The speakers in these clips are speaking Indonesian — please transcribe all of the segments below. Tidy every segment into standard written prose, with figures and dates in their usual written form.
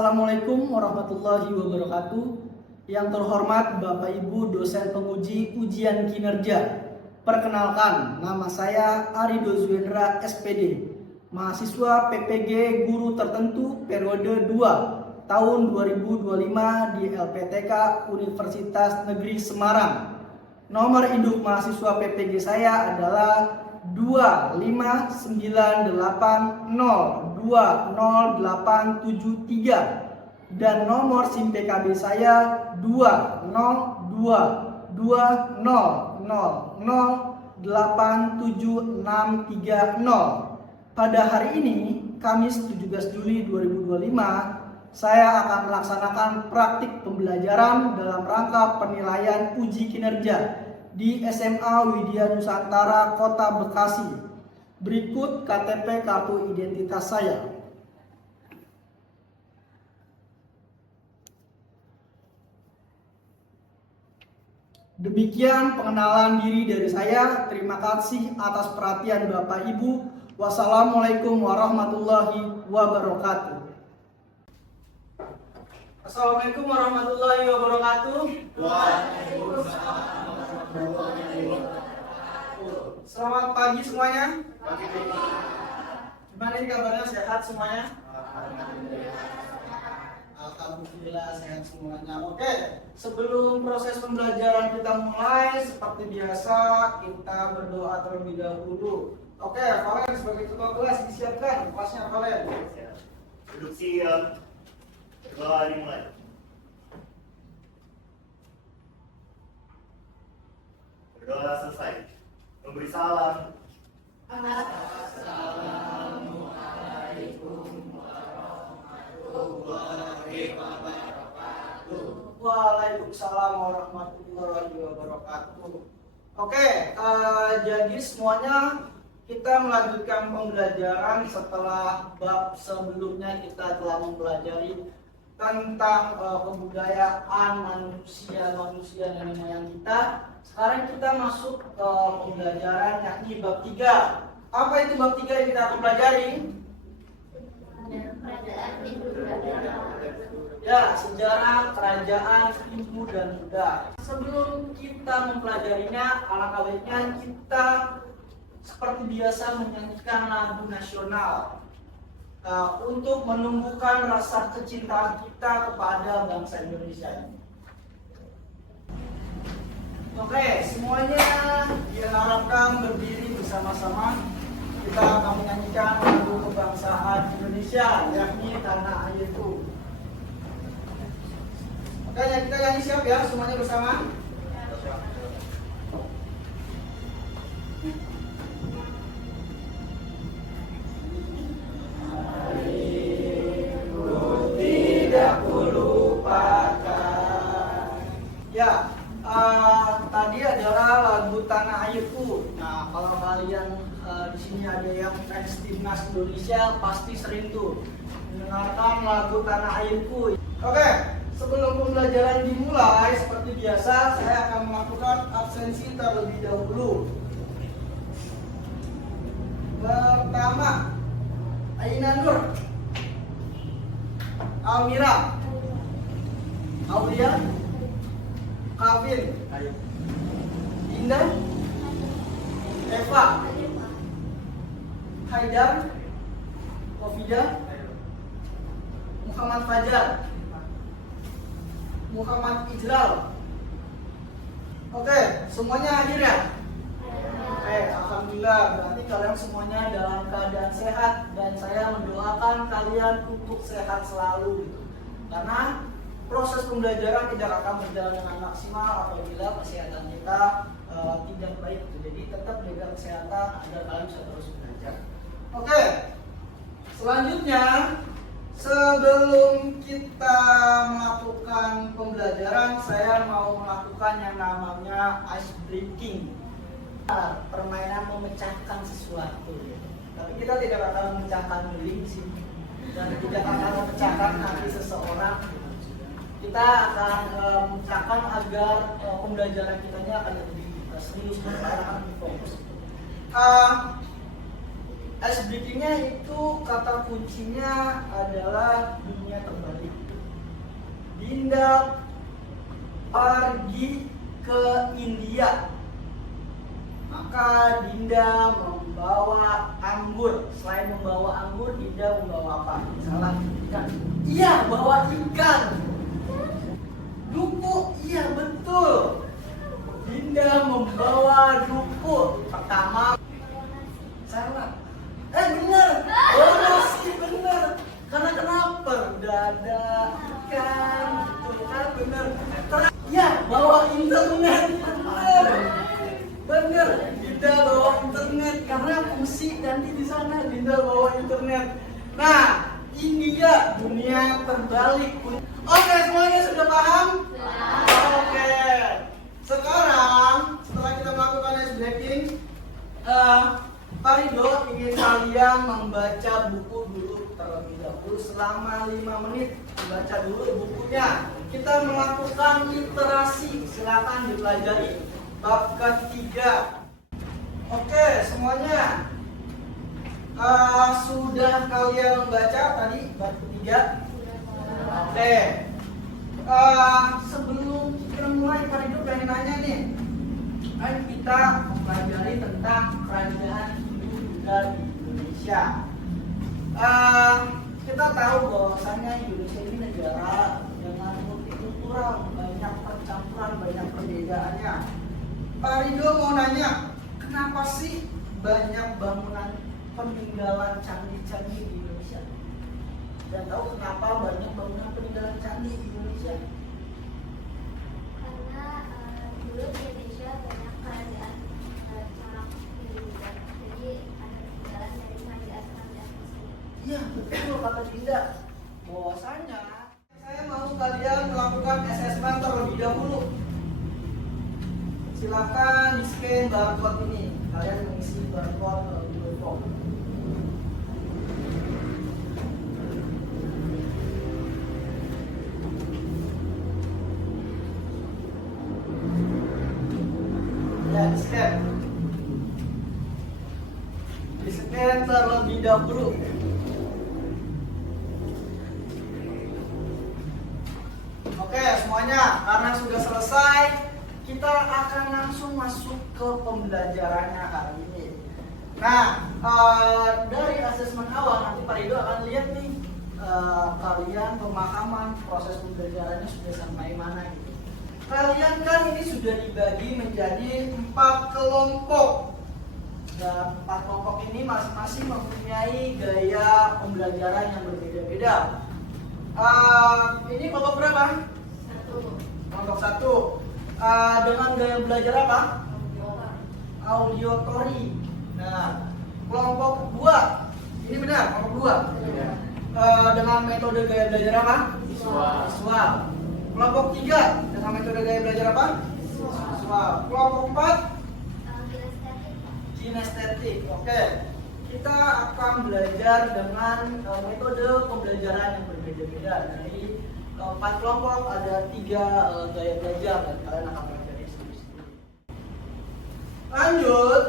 Assalamualaikum warahmatullahi wabarakatuh. Yang terhormat Bapak Ibu dosen penguji ujian kinerja. Perkenalkan, nama saya Arido Zuendra SPD, mahasiswa PPG Guru Tertentu periode 2 tahun 2025 di LPTK Universitas Negeri Semarang. Nomor induk mahasiswa PPG saya adalah 25980200873 dan nomor SIM PKB saya 20220008760. Pada hari ini, Kamis 17 Juli 2025, saya akan melaksanakan praktik pembelajaran dalam rangka penilaian uji kinerja di SMA Widya Nusantara Kota Bekasi. Berikut KTP kartu identitas saya. Demikian pengenalan diri dari saya. Terima kasih atas perhatian Bapak Ibu. Wassalamualaikum warahmatullahi wabarakatuh. Assalamualaikum warahmatullahi wabarakatuh. Waalaikumsalam. Selamat pagi semuanya. Gimana nih kabarnya, sehat semuanya? Alhamdulillah sehat semuanya. Oke, sebelum proses pembelajaran kita mulai, seperti biasa kita berdoa terlebih dahulu. Oke, Valen sebagai ketua kelas disiapkan kelasnya Valen. Duduk siap. Berdoa dimulai. Berdoa selesai. Memberi salam. Assalamualaikum warahmatullahi wabarakatuh. Waalaikumsalam warahmatullahi wabarakatuh. Oke, jadi semuanya kita melanjutkan pembelajaran setelah bab sebelumnya kita telah mempelajari tentang kebudayaan manusia nenek moyang kita. Sekarang kita masuk ke pembelajaran yakni bab 3. Apa itu bab 3 yang kita akan pelajari? Ya, sejarah kerajaan Hindu dan Buddha. Sebelum kita mempelajarinya, alangkah baiknya kita seperti biasa menyanyikan lagu nasional untuk menumbuhkan rasa kecintaan kita kepada bangsa Indonesia ini. Oke, semuanya diharapkan berdiri bersama-sama. Kita akan menyanyikan lagu kebangsaan Indonesia, yakni Tanah Airku. Oke, kita nyanyi siap ya, semuanya bersama. Ya, tadi adalah lagu Tanah Airku. Nah, kalau kalian di sini ada yang fans timnas Indonesia, pasti sering tuh mendengarkan lagu Tanah Airku. Oke, sebelum pembelajaran dimulai, seperti biasa saya akan melakukan absensi terlebih dahulu. Pertama, Aina Nur, Almira, Aulia, Kavin, Indah, Eva, Haidar, Wafida, Muhammad Fajar, Muhammad Ijlal. Oke, semuanya hadir ya? Oke, alhamdulillah. Berarti kalian semuanya dalam keadaan sehat dan saya mendoakan kalian untuk sehat selalu. Karena proses pembelajaran tidak akan berjalan dengan maksimal apabila kesehatan kita tidak baik. Jadi tetap jaga kesehatan agar kalian bisa terus belajar. Oke, selanjutnya sebelum kita melakukan pembelajaran, saya mau melakukan yang namanya ice breaking, permainan memecahkan sesuatu. Tapi kita tidak akan memecahkan beling sih, dan tidak akan memecahkan hati seseorang. Kita akan memecahkan agar pembelajaran kita akan lebih serius dan akan lebih fokus. Ice breaking-nya itu kata kuncinya adalah dunia terbalik. Dinda pergi ke India, maka Dinda membawa anggur. Selain membawa anggur, Dinda membawa apa? Salah. Iya, bawa ikan. Duku, iya betul. Dinda membawa duku. Pertama, salah. Benar. Oh, masih benar. Karena kenapa? Udah ada ikan, gitu kan? Benar. Ya, bawa internet. Benar. Dinda bawa internet karena fungsi nanti di sana Dinda bawa internet. Nah, ini ya dunia terbalik. Oke, semuanya sudah paham? Oke. Sekarang setelah kita melakukan ice breaking, Pak Rido ingin kalian membaca buku dulu terlebih dahulu selama 5 menit. Baca dulu bukunya. Kita melakukan literasi. Silakan dipelajari. Bab ketiga. Oke, semuanya sudah kalian membaca tadi bab ketiga? Oke. Sebelum kita mulai, Pak Rido pengen nanya nih. Kan kita mempelajari tentang kerajaan Hindu di Indonesia. Kita tahu bahwasanya Indonesia ini negara dengan multikultural, banyak percampuran, banyak perbedaannya. Pak Rido mau nanya, kenapa sih banyak bangunan peninggalan candi-candi di Indonesia? Dan tahu kenapa banyak bangunan peninggalan candi di Indonesia? Karena dulu di Indonesia banyak kerajaan corak Hindu, jadi ada peninggalan dari kerajaan-kerajaan tersebut. Iya, betul kata Dinda. Bahwasanya saya mau kalian melakukan assessment terlebih dahulu. Silakan di-scan barcode ini. Kalian mengisi barcode Google Form. Ya, di-scan. Di-scan terlebih dahulu. Oke, semuanya, karena sudah selesai, kita akan langsung masuk ke pembelajarannya hari ini. Nah, dari asesmen awal nanti Pak Rido akan lihat nih kalian pemahaman proses pembelajarannya sudah sampai mana gitu. Kalian kan ini sudah dibagi menjadi 4 kelompok. Dan 4 kelompok ini masing-masing mempunyai gaya pembelajaran yang berbeda-beda. Ini kelompok berapa? 1. Kelompok 1 dengan gaya belajar apa? Auditory. Nah, kelompok 2 ini benar, kelompok 2 dengan metode gaya belajar apa? Visual. Kelompok 3 dengan metode gaya belajar apa? Visual. Kelompok 4 kinestetik. Oke. Kita akan belajar dengan metode pembelajaran yang berbeda-beda. Dari 4 kelompok ada 3 gaya belajar dan kalian akan belajar sendiri-sendiri. Lanjut,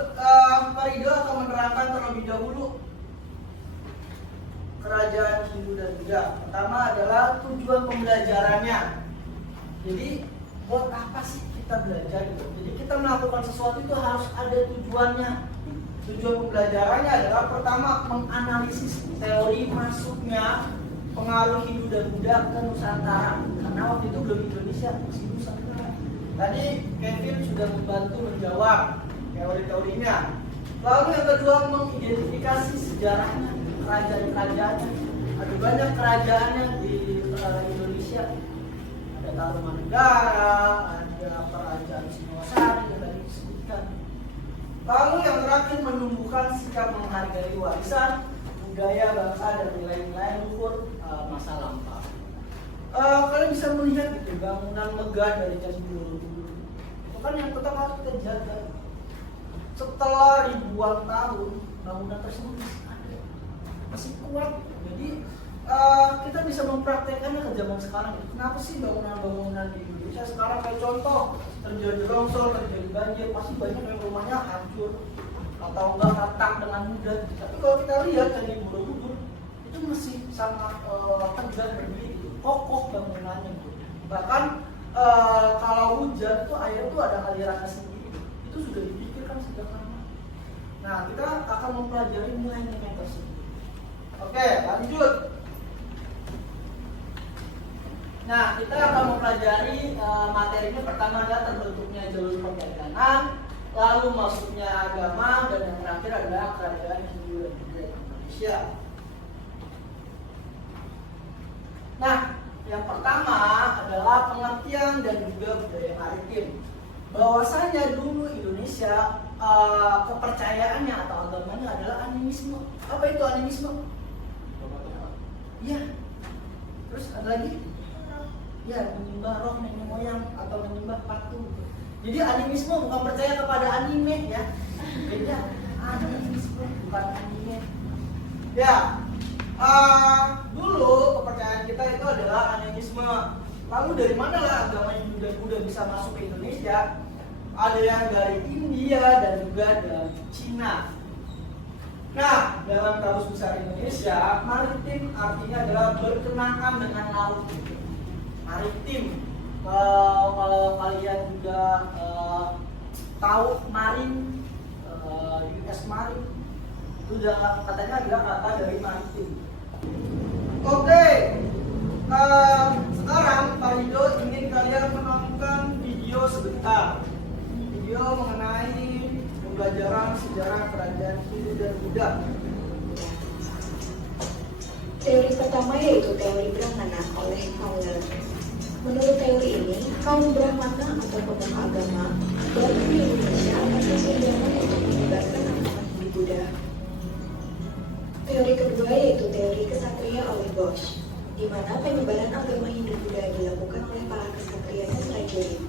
Pak Rido akan menerangkan terlebih dahulu kerajaan Hindu dan Buddha. Pertama adalah tujuan pembelajarannya. Jadi buat apa sih kita belajar gitu? Jadi kita melakukan sesuatu itu harus ada tujuannya. Tujuan pembelajarannya adalah pertama menganalisis teori masuknya pengaruh Hindu dan Buddha ke Nusantara. Karena waktu itu belum Indonesia, masih Nusantara. Tadi Kevin sudah membantu menjawab teori-teorinya. Lalu yang kedua mengidentifikasi sejarahnya, kerajaan-kerajaannya. Ada banyak kerajaannya di Indonesia. Ada Tarumanegara, ada kerajaan Singosari yang tadi disebutkan. Lalu yang terakhir menumbuhkan sikap menghargai warisan budaya bangsa dan nilai-nilai luhur masa lampau. Kalian bisa melihat gitu bangunan megah dari zaman dulu. Itu kan yang tetap harus kita jaga. Setelah ribuan tahun bangunan tersebut masih ada, masih kuat. Jadi kita bisa mempraktekannya ke zaman sekarang. Kenapa sih bangunan-bangunan di Indonesia sekarang kayak contoh terjadi longsor, terjadi banjir, pasti banyak yang rumahnya hancur. atau enggak retak dengan mudah. Tapi kalau kita lihat Candi Borobudur itu masih sangat tegak berdiri, kokoh bangunannya. Bahkan kalau hujan tuh air tuh ada alirannya sendiri. Itu sudah dipikirkan sejak lama. Nah, kita akan mempelajari nilai-nilai tersebut. Oke, lanjut. Nah, kita akan mempelajari materinya. Pertama adalah terbentuknya jalur perdagangan, lalu masuknya agama, dan yang terakhir adalah kerajaan Hindu dan juga Indonesia. Nah, yang pertama adalah pengertian dan juga budaya maritim. Bahwasanya dulu Indonesia kepercayaannya atau agamanya adalah animisme. Apa itu animisme? Iya. Terus ada lagi? Ya, menyembah roh nenek moyang atau menyembah patung. Jadi animisme bukan percaya kepada anime ya. Beda. Animisme bukan anime. Ya. Dulu kepercayaan kita itu adalah animisme. Lalu dari mana lah agama Hindu dan Buddha bisa masuk ke Indonesia? Ada yang dari India dan juga dari Cina. Nah, dalam kamus besar Indonesia, maritim artinya adalah berkenaan dengan laut. Maritim, kalau kalian juga tahu marine, US Marine, itu katanya adalah kata dari maritim. Oke, sekarang Pak Rido ingin kalian menonton video sebentar. Video mengenai pembelajaran sejarah kerajaan Hindu dan Buddha. Teori pertama yaitu teori Brahmana oleh Fowler. Menurut teori ini, kaum Brahmana atau pemuka agama datang di Indonesia atas undangan untuk menyebarkan agama Hindu Buddha. Teori kedua yaitu teori kesatria oleh Bosch, di mana penyebaran agama Hindu Buddha dilakukan oleh para kesatria dan prajurit.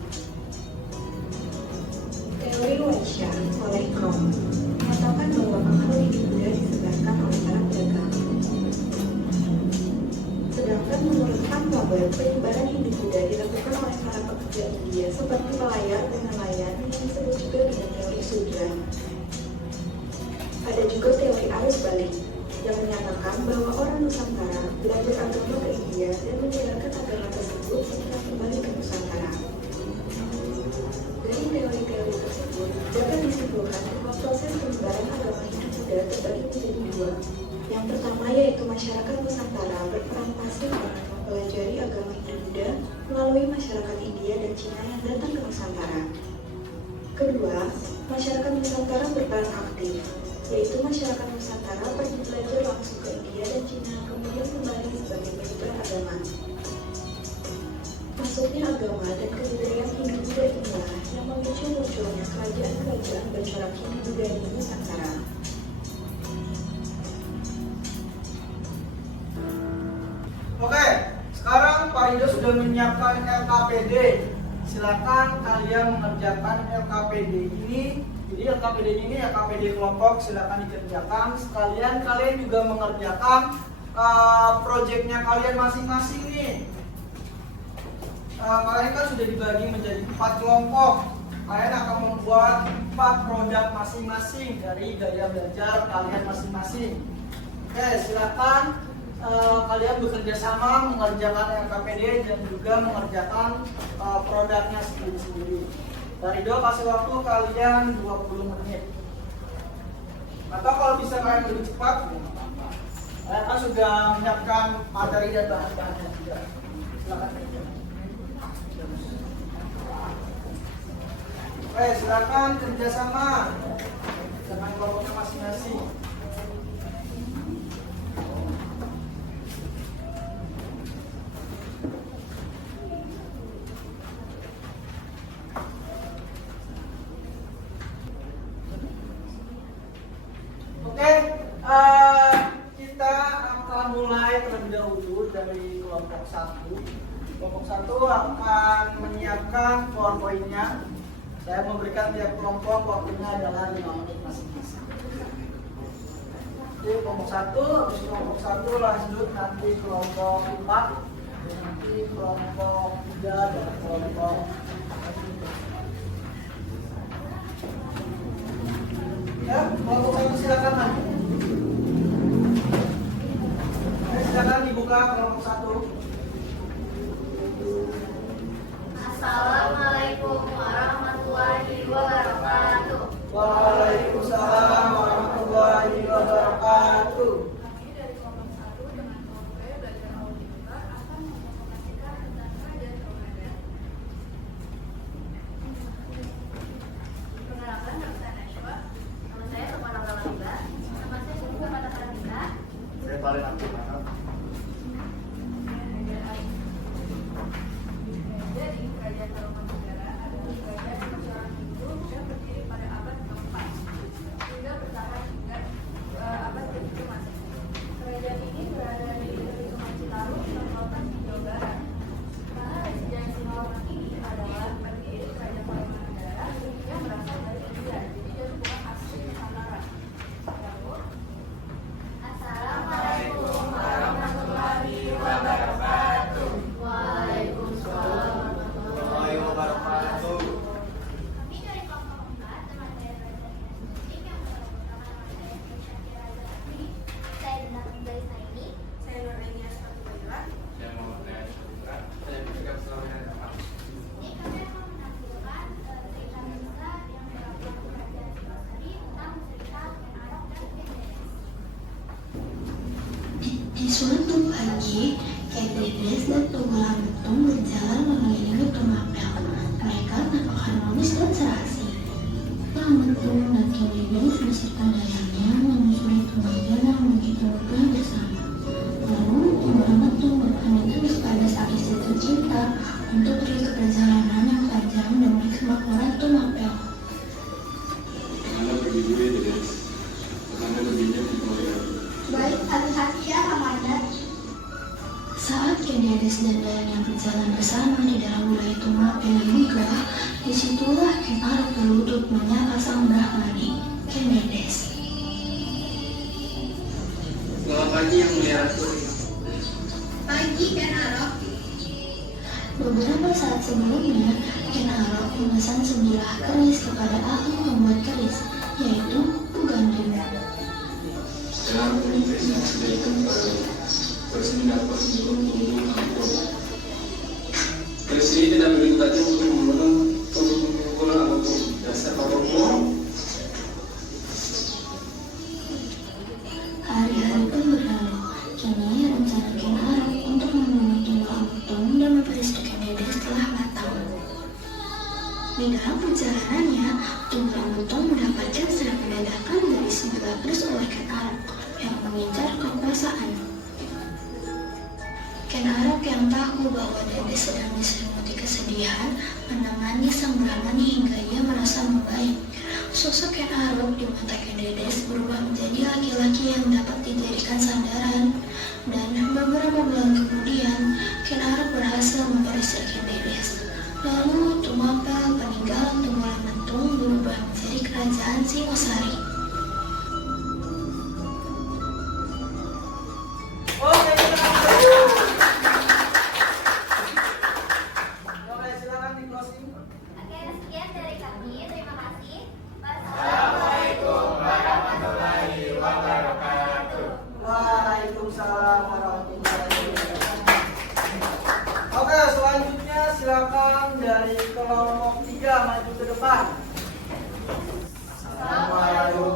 Teori Waisya oleh Krom mengatakan bahwa pengaruh Hindu Buddha disebarkan oleh para pedagang. Sedangkan menurut Van Faber, penyebaran Hindu Buddha dilakukan oleh para pekerja India seperti pelayar dan nelayan yang disebut juga dengan teori Sudra. Ada juga teori arus balik yang menyatakan bahwa orang Nusantara belajar agama ke India dan menjalankan agama tersebut setelah kembali ke Nusantara. Dari teori-teori tersebut dapat disimpulkan bahwa proses penyebaran agama Hindu Buddha terbagi menjadi dua. Yang pertama yaitu masyarakat Nusantara berperan pasif dalam mempelajari agama Hindu Buddha melalui masyarakat India dan Cina yang datang ke Nusantara. Kedua, masyarakat Nusantara berperan aktif, yaitu masyarakat Nusantara pergi belajar langsung ke India dan Cina kemudian kembali sebagai penyebar agama. Masuknya agama dan kebudayaan Hindu Buddha inilah yang memicu munculnya kerajaan-kerajaan bercorak Hindu Buddha di Nusantara. Oke, sekarang Pak Rido sudah menyiapkan LKPD. Silakan kalian mengerjakan LKPD ini. Jadi LKPD ini LKPD kelompok, silakan dikerjakan. Sekalian kalian juga mengerjakan proyeknya kalian masing-masing nih. Kalian kan sudah dibagi menjadi 4 kelompok. Kalian akan membuat 4 produk masing-masing dari gaya belajar kalian masing-masing. Oke, silakan kalian bekerja sama mengerjakan LKPD dan juga mengerjakan produknya sendiri-sendiri. Rido kasih waktu kalian 20 menit. Atau kalau bisa kalian lebih cepat, kalian kan sudah menyiapkan materi dan bahan-bahannya juga. Silakan. Oke, silakan kerjasama dengan kelompoknya masing-masing. Kita akan mulai terlebih dahulu dari kelompok 1. Kelompok 1 akan menyiapkan PowerPoint-nya. Saya memberikan tiap kelompok waktunya adalah 5 menit masing-masing. Jadi kelompok 1, habis kelompok 1 lanjut nanti kelompok 4, nanti kelompok 3 dan kelompok Ya, kelompok satu silakan maju. Silakan dibuka kelompok satu. Assalamualaikum warahmatullahi wabarakatuh. Waalaikumsalam warahmatullahi wabarakatuh. Kami dari kelompok 1 dengan kelompok B belajar audio akan menginformasikan tentang kerajaan Ramadan. Perkenalkan, nama saya Najwa. Nama saya Sukmana Lalaliba. Nama saya Sungguh Mata Karambita. Saya paling aktif anak. Jadi, kerajaan Tarumanegara adalah kerajaan masyarakat Hindu yang berdiri pada abad keempat hingga bertahan hingga abad ke-7 Masehi. Kerajaan ini berada di tepi Sungai Citarum yang terletak di Jawa Barat. Karena residensi Norman ini adalah pendiri kerajaan Tarumanegara yang berasal dari India, jadi dia bukan asli Nusantara. Lalu, Assalamualaikum warahmatullahi wabarakatuh. Waalaikumsalam warahmatullahi wabarakatuh. Kami dari kelompok 4 teman saya belajar musik yang pertama nama saya Syakira Zakri. Saya datang dari Saini. saya Nurania Sepatubaila. Ini kami akan menampilkan cerita Musa yang melakukan kerajaan Singosari tentang cerita Ken Arok dan Ken Dedes. Di suatu pagi, Ken Dedes dan Tunggulan Betung berjalan mengelilingi Tumapel. Mereka tampak harmonis dan serasi. Tumapel Betung dan Ken Dedes beserta dayangnya menyusuri Tumapel yang begitu megah bersama. Lalu Tunggulan Betung berpamitan kepada sang istri tercinta untuk pergi ke perjalanan yang panjang demi kemakmuran Tumapel. Anda pergi dulu ya, Dedes. Anda perginya di Korea. Baik, hati-hati ya Ramanda. Saat Ken Dedes dan dayangnya berjalan bersama di dalam wilayah Tumapel yang megah, disitulah Ken Arok berlutut menyapa sang Brahmani, Ken Dedes. Selamat pagi yang mulia Ratu. Pagi Ken Arok. Beberapa saat sebelumnya, Ken Arok memesan sebilah keris kepada ahli membuat keris, yaitu Pu Gandring. Sekarang perintah yang sudah kembali. Bersini dapat tunggu ampun. Keris ini tidak berintahnya untuk memukul apapun. Dasar apapun. Hari-hari pun berlalu. Kini rencana Ken Arok untuk membunuh Tunggal Betung dan memperistri Ken Dedes telah matang. Di dalam perjalanannya, Tunggal Betung mendapatkan serangan mendadak dari sebilah keris oleh Ken Arok yang mengincar kekuasaan. Ken Arok yang tahu bahwa Dedes sedang diselimuti kesedihan menemani sang Brahmani hingga ia merasa membaik. Sosok Ken Arok di mata Ken Dedes berubah menjadi laki-laki yang dapat dijadikan sandaran. Dan beberapa bulan kemudian, Ken Arok berhasil memperistri Ken Dedes. Lalu Tumapel peninggalan Tunggulan Betung berubah menjadi kerajaan Singosari. Oke, silakan di closing. Oke, sekian dari kami. Terima kasih. Wassalamualaikum warahmatullahi wabarakatuh. Waalaikumsalam warahmatullahi wabarakatuh. Oke, selanjutnya silakan dari kelompok 3 maju ke depan. Assalamualaikum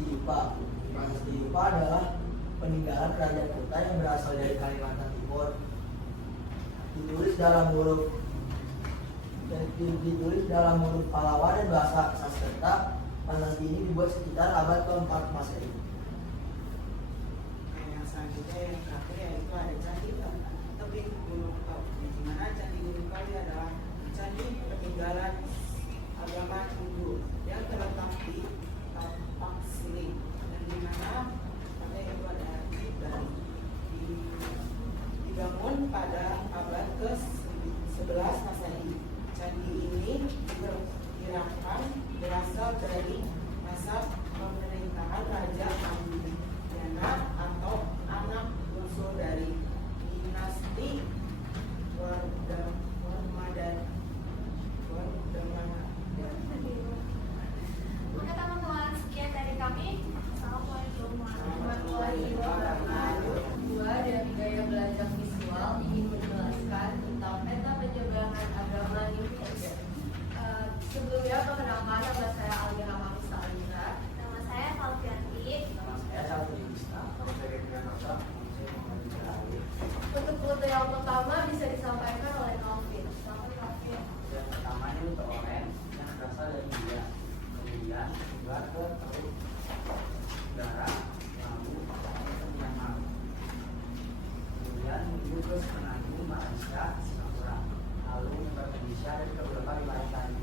Prasasti Yupa adalah peninggalan kerajaan Kuta yang berasal dari Kalimantan Timur. Ditulis dalam huruf Pallawa dan bahasa Sanskerta. Prasasti ini dibuat sekitar abad ke-4 Masehi. Yang selanjutnya yang terakhir yaitu ada Candi Tebing Gunung Kau. Di mana Candi Gunung Kau adalah candi peninggalan agama Hindu yang terletak di Tapak Sili, dan di mana itu ada dibangun pada abad ke-11 Masehi. Candi ini diperkirakan berasal dari masa pemerintahan Raja Ambudana atau anak bungsu dari dinasti Wardaman. Oke teman-teman, sekian dari kami. Assalamualaikum warahmatullahi wabarakatuh. Dua dari gaya belajar visual ingin menjelaskan tentang peta penyebaran agama Indonesia. Sebelumnya perkenalkan, nama saya Alga Hamisa Alira. Nama saya Falfiati. Nama saya Salvi Islam. Untuk foto yang pertama bisa disampaikan oleh Calvin. Selamat Calvin. Yang pertama ini untuk oren yang berasal dari India. Kemudian sebelah ke Teluk Udara, lalu ke Myanmar. Kemudian menuju ke Semenanjung, Malaysia, Singapura. Lalu menyebar ke Indonesia dan ke beberapa wilayah lain.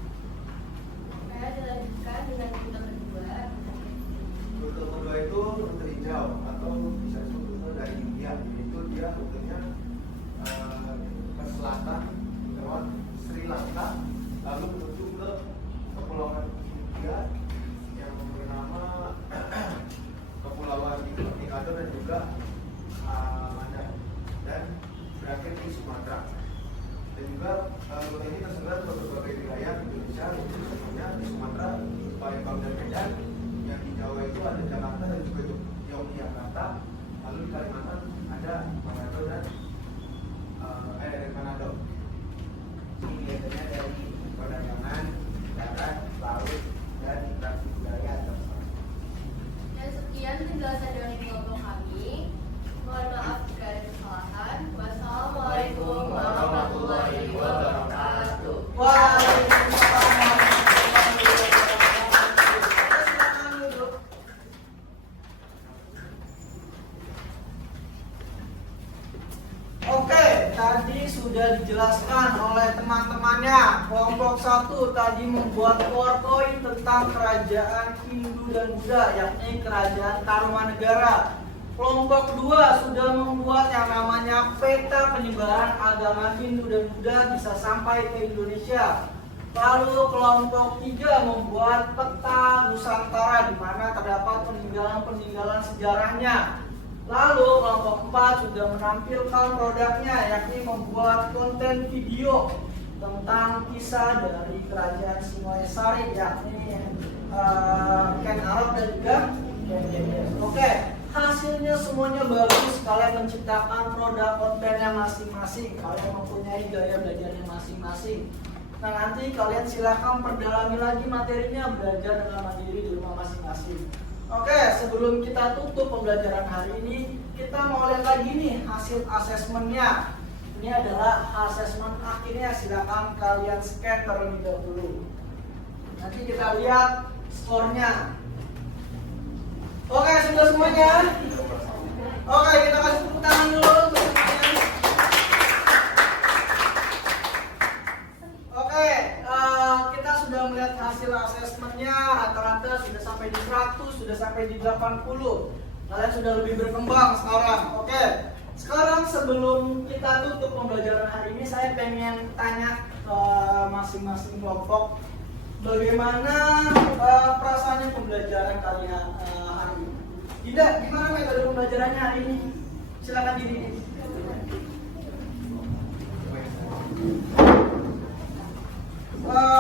Oke, dilanjutkan dengan foto kedua. Rute kedua itu rute hijau atau bisa disebut rute dari India. Itu dia rutenya ke selatan lewat Sri Lanka, lalu menuju ke kepulauan India yang bernama Kepulauan Nikado dan juga Mandan, dan berakhir di Sumatera. Dan juga rute ini tersebar ke berbagai wilayah Indonesia, contohnya di Sumatera, Palembang dan Medan. Yang di Jawa itu ada Jakarta dan juga Yogyakarta. Lalu di Kalimantan ada Manado dan Manado. Ini biasanya dari perdagangan, darat, laut, dan interaksi budaya antar sesama. Dan sekian penjelasan dari kelompok kami. Mohon maaf jika ada kesalahan. Wassalamualaikum warahmatullahi wabarakatuh. Waalaikumsalam warahmatullahi wabarakatuh. Silakan duduk. Oke, tadi sudah dijelaskan oleh teman-temannya. Kelompok 1 tadi membuat PowerPoint tentang kerajaan Hindu dan Buddha, yakni kerajaan Tarumanegara. Kelompok 2 sudah membuat yang namanya peta penyebaran agama Hindu dan Buddha bisa sampai ke Indonesia. Lalu kelompok 3 membuat peta Nusantara di mana terdapat peninggalan-peninggalan sejarahnya. Lalu kelompok 4 sudah menampilkan produknya, yakni membuat konten video tentang kisah dari kerajaan Singoesarit, yakni Ken Arok dan juga Ken Jedes. Oke, hasilnya semuanya bagus. Kalian menciptakan produk kontennya masing-masing. Kalian mempunyai gaya belajarnya masing-masing. Nah, nanti kalian silakan perdalami lagi materinya, belajar dengan mandiri di rumah masing-masing. Oke, sebelum kita tutup pembelajaran hari ini, kita mau lihat lagi nih hasil asesmennya. Ini adalah asesmen akhirnya, silakan kalian scan terlebih dahulu. Nanti kita lihat skornya. Oke, sudah semuanya? Oke, kita kasih tepuk tangan dulu untuk semuanya. Oke, kita sudah melihat hasil asesmennya, rata-rata sudah sampai di 100, sudah sampai di 80. Kalian sudah lebih berkembang sekarang. Oke, sekarang sebelum kita tutup pembelajaran hari ini, saya pengen tanya ke masing-masing kelompok, bagaimana perasaannya pembelajaran kalian hari ini? Tidak, gimana metode pembelajarannya hari ini? Silakan Didi.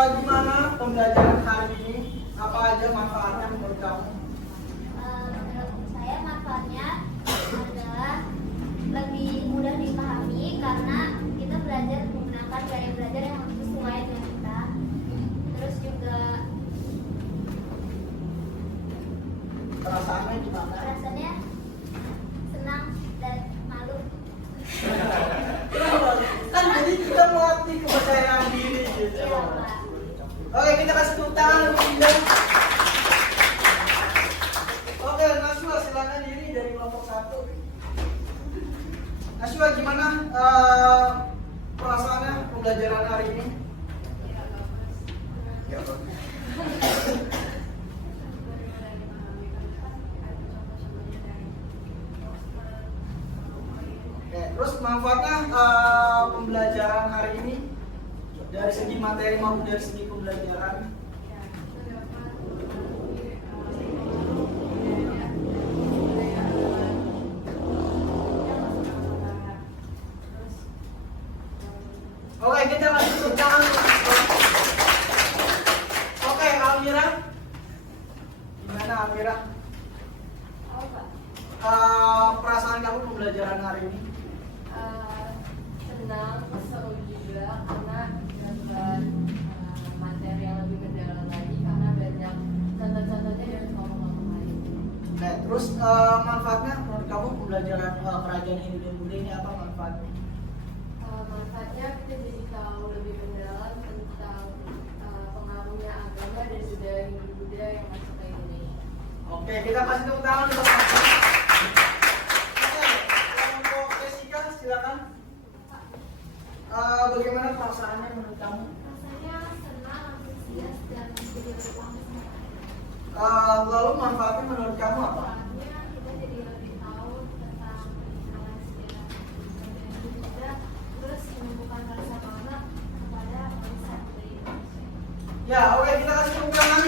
Gimana pembelajaran hari ini? Apa aja manfaatnya menurut kamu? Menurut saya manfaatnya adalah lebih mudah dipahami karena kita belajar menggunakan gaya belajar yang sesuai dengan kita. Terus juga gimana? Rasanya senang dan malu. Kenapa? Kan jadi kita melatih kepercayaan diri gitu. Iya, Pak. Oke, kita kasih tepuk tangan untuk Indah. Oke, Naswa silakan diri dari kelompok 1. Naswa gimana perasaannya pembelajaran hari ini? Ya, bagus. Oke, terus manfaatnya pembelajaran hari ini dari segi materi maupun dari segi pembelajaran. Oke, kita lanjut tepuk tangan. Oke, Almira. Gimana Almira? Perasaan kamu pembelajaran hari ini? Senang, seru juga karena dapat materi yang lebih mendalam lagi karena banyak contoh-contohnya dari kelompok lain. Oke, terus manfaatnya menurut kamu pembelajaran kerajaan Hindu dan Buddha ini apa manfaatnya? Manfaatnya kita jadi tahu lebih mendalam tentang pengaruhnya agama dan budaya Hindu Buddha yang masuk ke Indonesia. Oke, kita kasih tepuk tangan untuk Almira. Oke, kelompok Jessica silakan. Bagaimana perasaannya menurut kamu? Rasanya senang, antusias, dan jadi berpengalaman. Lalu manfaatnya menurut kamu apa? Soalnya kita jadi lebih tahu tentang sejarah Hindu Buddha, terus menumbuhkan rasa bangga kepada bangsa dari Indonesia. Ya, oke, kita kasih tepuk tangan.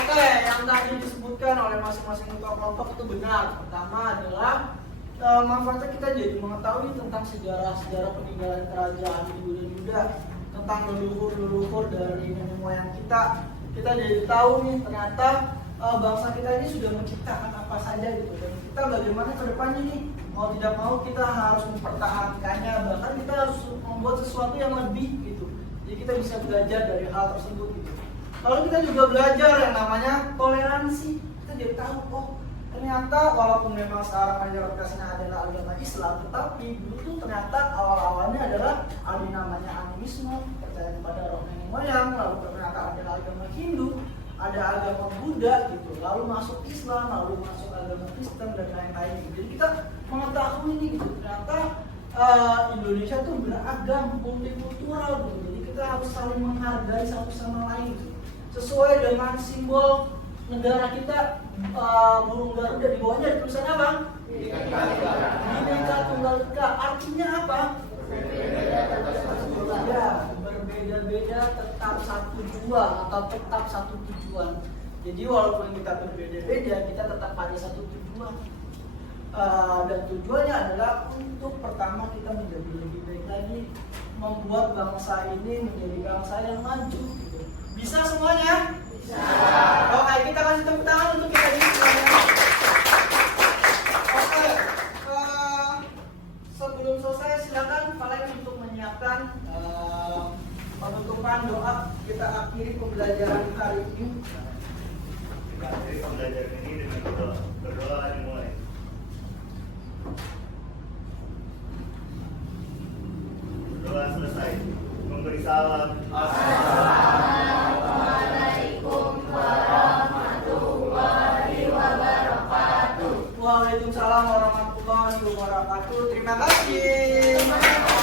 Oke, yang tadi disebutkan oleh masing-masing kelompok itu benar. Pertama adalah manfaatnya kita jadi mengetahui tentang sejarah peninggalan kerajaan Hindu dan Buddha, tentang leluhur dari nenek moyang kita. Kita jadi tahu nih ternyata bangsa kita ini sudah menciptakan apa saja gitu, dan kita bagaimana ke depannya nih, mau tidak mau kita harus mempertahankannya, bahkan kita harus membuat sesuatu yang lebih gitu. Jadi kita bisa belajar dari hal tersebut gitu. Lalu kita juga belajar yang namanya toleransi. Kita jadi tahu, oh ternyata walaupun memang sekarang mayoritasnya adalah agama Islam, tetapi dulu tuh ternyata awal-awalnya adalah ada namanya animisme, percaya kepada roh nenek moyang, lalu ternyata ada agama Hindu, ada agama Buddha gitu, lalu masuk Islam, lalu masuk agama Kristen dan lain-lain. Jadi kita mengetahui ini gitu, ternyata Indonesia tuh beragam, multikultural gitu. Jadi kita harus saling menghargai satu sama lain gitu. Sesuai dengan simbol negara kita, burung Garuda di bawahnya ada tulisan apa? Bhinneka Tunggal Ika. Artinya apa? Ya, berbeda-beda tetap satu jua atau tetap satu tujuan. Jadi walaupun kita berbeda-beda, kita tetap pada satu tujuan. Dan tujuannya adalah untuk pertama kita menjadi lebih baik lagi, membuat bangsa ini menjadi bangsa yang maju gitu. Bisa semuanya? Bisa. Oke, kita kasih tepuk tangan untuk kita ini semuanya. Oke, sebelum selesai silakan kalian untuk menyiapkan penutupan doa. Kita akhiri pembelajaran hari ini. Kita akhiri pembelajaran ini dengan berdoa. Berdoa dimulai. Berdoa selesai. Memberi salam. Assalamualaikum warahmatullahi wabarakatuh. Waalaikumsalam warahmatullahi wabarakatuh. Terima kasih.